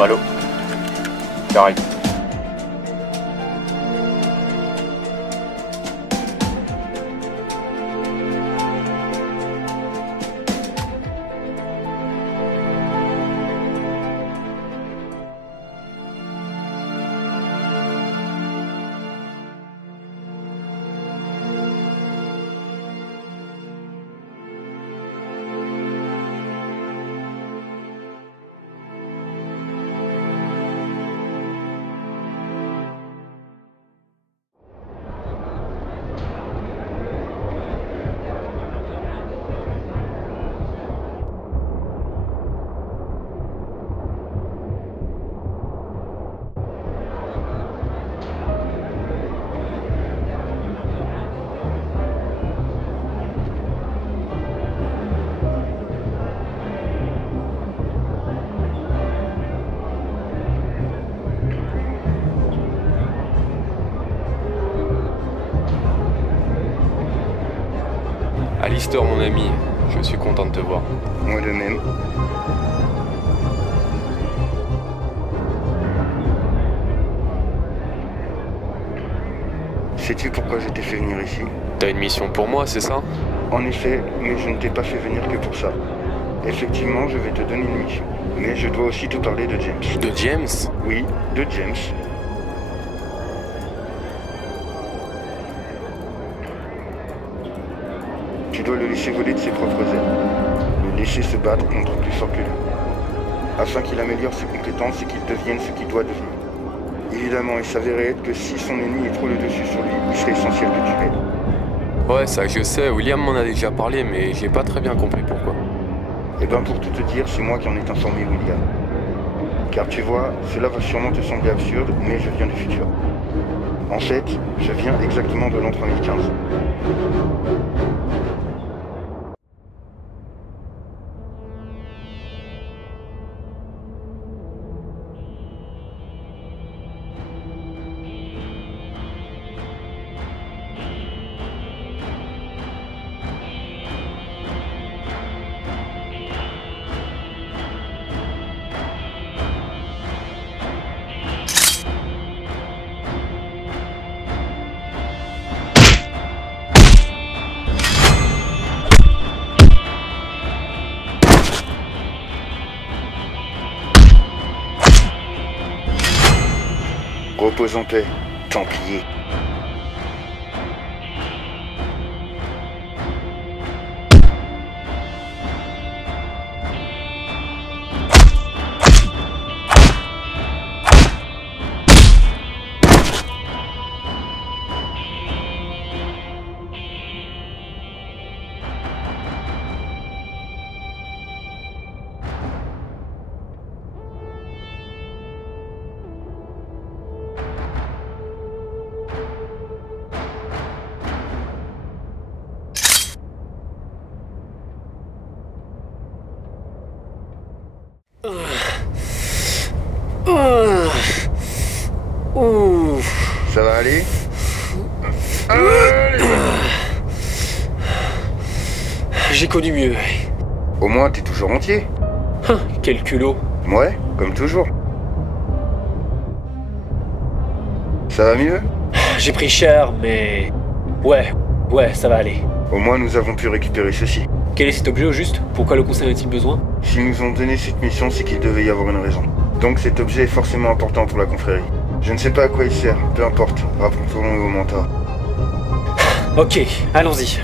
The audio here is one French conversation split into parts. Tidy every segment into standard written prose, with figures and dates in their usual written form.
Allô? J'arrive. Alistair, mon ami, je suis content de te voir. Moi de même. Sais-tu pourquoi je t'ai fait venir ici? T'as une mission pour moi, c'est ça? En effet, mais je ne t'ai pas fait venir que pour ça. Effectivement, je vais te donner une mission. Mais je dois aussi te parler de James. De James? Oui, de James. Tu dois le laisser voler de ses propres ailes. Le laisser se battre contre plus fort que lui. Afin qu'il améliore ses compétences et qu'il devienne ce qu'il doit devenir. Évidemment, il s'avérait que si son ennemi est trop le dessus sur lui, il serait essentiel que tu l'aides. Ouais, ça je sais, William m'en a déjà parlé, mais j'ai pas très bien compris pourquoi. Eh ben pour tout te dire, c'est moi qui en ai informé William. Car tu vois, cela va sûrement te sembler absurde, mais je viens du futur. En fait, je viens exactement de l'an 3015. Repose en paix, Templier. Ça va aller? Allez. J'ai connu mieux. Au moins, t'es toujours entier. Quel culot. Ouais, comme toujours. Ça va mieux? J'ai pris cher, mais... Ouais, ça va aller. Au moins, nous avons pu récupérer ceci. Quel est cet objet au juste? Pourquoi le conseil a-t-il besoin? S'ils nous ont donné cette mission, c'est qu'il devait y avoir une raison. Donc cet objet est forcément important pour la confrérie. Je ne sais pas à quoi il sert, peu importe. Rapportons-le au mentor. Ok, allons-y.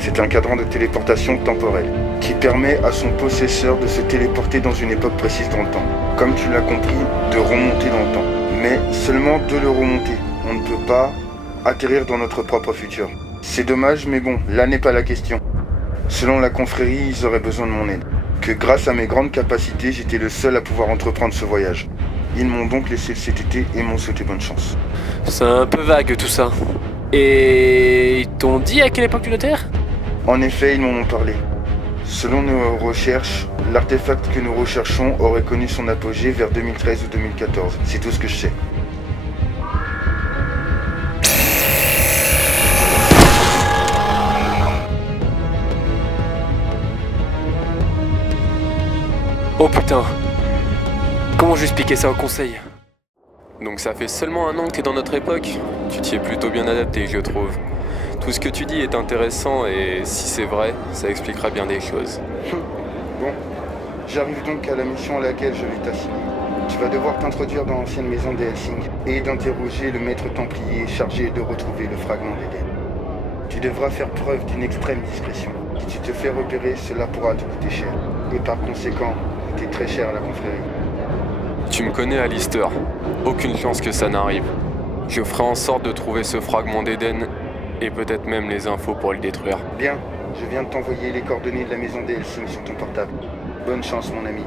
C'est un cadran de téléportation temporelle qui permet à son possesseur de se téléporter dans une époque précise dans le temps. Comme tu l'as compris, de remonter dans le temps. Mais seulement de le remonter. On ne peut pas atterrir dans notre propre futur. C'est dommage, mais bon, là n'est pas la question. Selon la confrérie, ils auraient besoin de mon aide. Que grâce à mes grandes capacités, j'étais le seul à pouvoir entreprendre ce voyage. Ils m'ont donc laissé le CTT et m'ont souhaité bonne chance. C'est un peu vague tout ça. Et ils t'ont dit à quelle époque du notaire? En effet, ils m'en ont parlé. Selon nos recherches, l'artefact que nous recherchons aurait connu son apogée vers 2013 ou 2014. C'est tout ce que je sais. Oh putain. Comment je vais expliquer ça au conseil? Donc ça fait seulement 1 an que t'es dans notre époque. Tu t'y es plutôt bien adapté, je trouve. Tout ce que tu dis est intéressant et si c'est vrai, ça expliquera bien des choses. Bon, j'arrive donc à la mission à laquelle je vais t'assigner. Tu vas devoir t'introduire dans l'ancienne maison des Helsing et d'interroger le maître templier chargé de retrouver le fragment d'Éden. Tu devras faire preuve d'une extrême discrétion. Si tu te fais repérer, cela pourra te coûter cher. Et par conséquent, coûter très cher à la confrérie. Tu me connais, Alistair. Aucune chance que ça n'arrive. Je ferai en sorte de trouver ce fragment d'Éden et peut-être même les infos pour le détruire. Bien, je viens de t'envoyer les coordonnées de la maison des Helsing sur ton portable. Bonne chance, mon ami.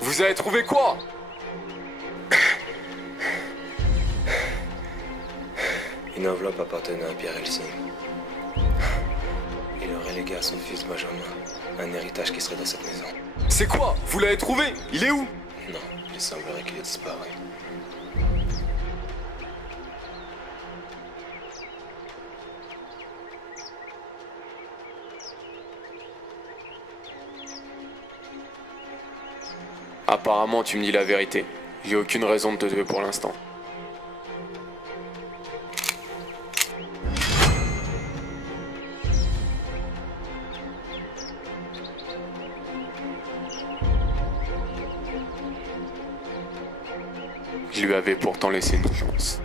Vous avez trouvé quoi? Une enveloppe appartenant à Pierre Helsing. Il aurait légué à son fils Benjamin un héritage qui serait dans cette maison. C'est quoi? Vous l'avez trouvé? Il est où? Non, il semblerait qu'il ait disparu. Apparemment, tu me dis la vérité. J'ai aucune raison de te tuer pour l'instant. Je lui avais pourtant laissé une chance.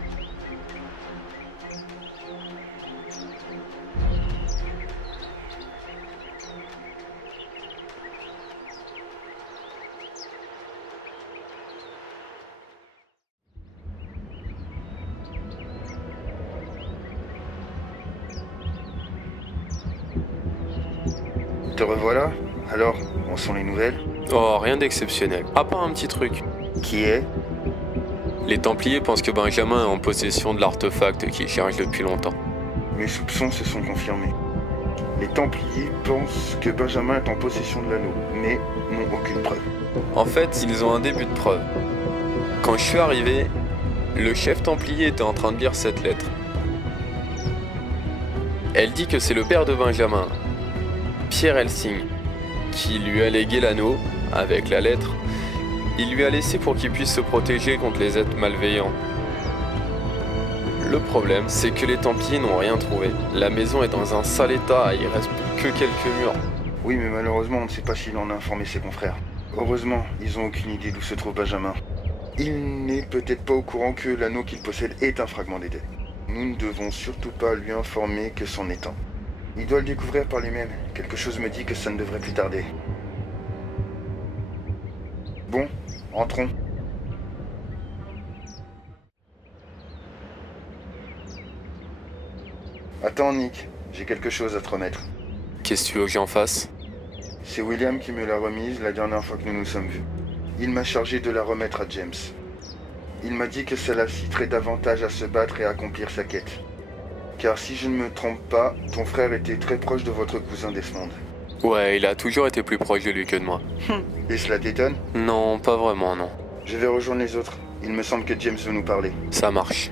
Te revoilà? Alors, où sont les nouvelles? Oh, rien d'exceptionnel. À part un petit truc. Qui est? Les Templiers pensent que Benjamin est en possession de l'artefact qu'ils cherchent depuis longtemps. Mes soupçons se sont confirmés. Les Templiers pensent que Benjamin est en possession de l'anneau, mais n'ont aucune preuve. En fait, ils ont un début de preuve. Quand je suis arrivé, le chef Templier était en train de lire cette lettre. Elle dit que c'est le père de Benjamin, Pierre Helsing, qui lui a légué l'anneau avec la lettre. Il lui a laissé pour qu'il puisse se protéger contre les êtres malveillants. Le problème, c'est que les Templiers n'ont rien trouvé. La maison est dans un sale état, il reste plus que quelques murs. Oui, mais malheureusement, on ne sait pas s'il en a informé ses confrères. Heureusement, ils n'ont aucune idée d'où se trouve Benjamin. Il n'est peut-être pas au courant que l'anneau qu'il possède est un fragment d'Éden. Nous ne devons surtout pas lui informer que c'en est un. Il doit le découvrir par lui-même. Quelque chose me dit que ça ne devrait plus tarder. Bon, entrons. Attends, Nick, j'ai quelque chose à te remettre. Qu'est-ce que tu veux que j'en fasse? C'est William qui me l'a remise la dernière fois que nous nous sommes vus. Il m'a chargé de la remettre à James. Il m'a dit que ça l'inciterait davantage à se battre et à accomplir sa quête. Car si je ne me trompe pas, ton frère était très proche de votre cousin Desmond. Ouais, il a toujours été plus proche de lui que de moi. Et cela t'étonne? Non, pas vraiment, non. Je vais rejoindre les autres. Il me semble que James veut nous parler. Ça marche.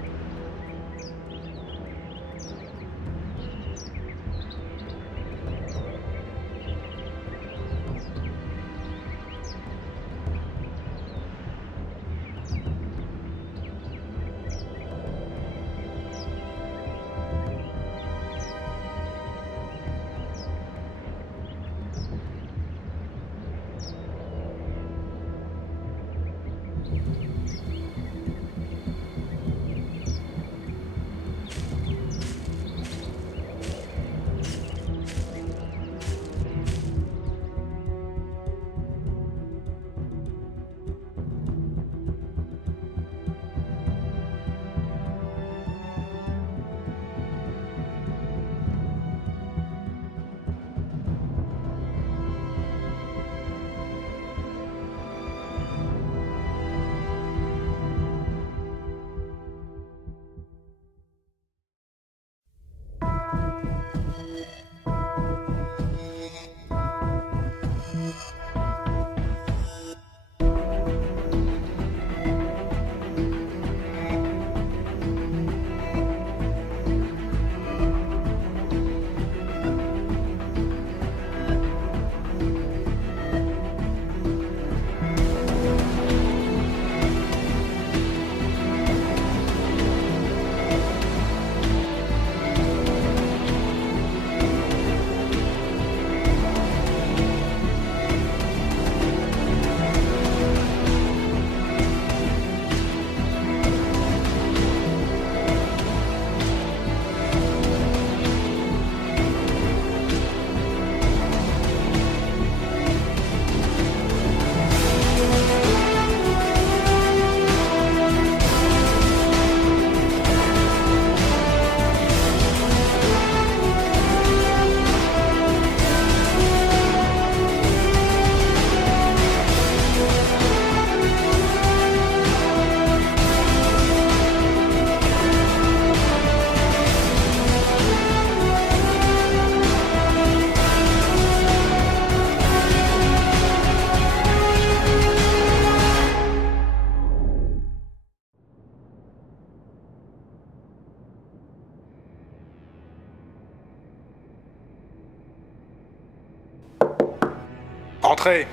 Entrez.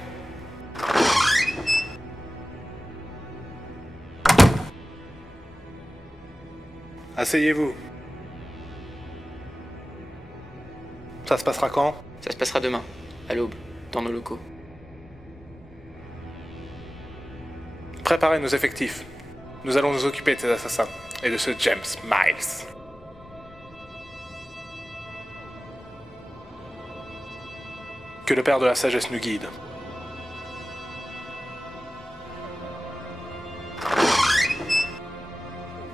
Asseyez-vous. Ça se passera quand? Ça se passera demain, à l'aube, dans nos locaux. Préparez nos effectifs. Nous allons nous occuper de ces assassins et de ce James Miles. Que le Père de la Sagesse nous guide.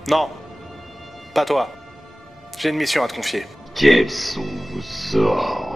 Non, pas toi. J'ai une mission à te confier. Quels sont vos ordres?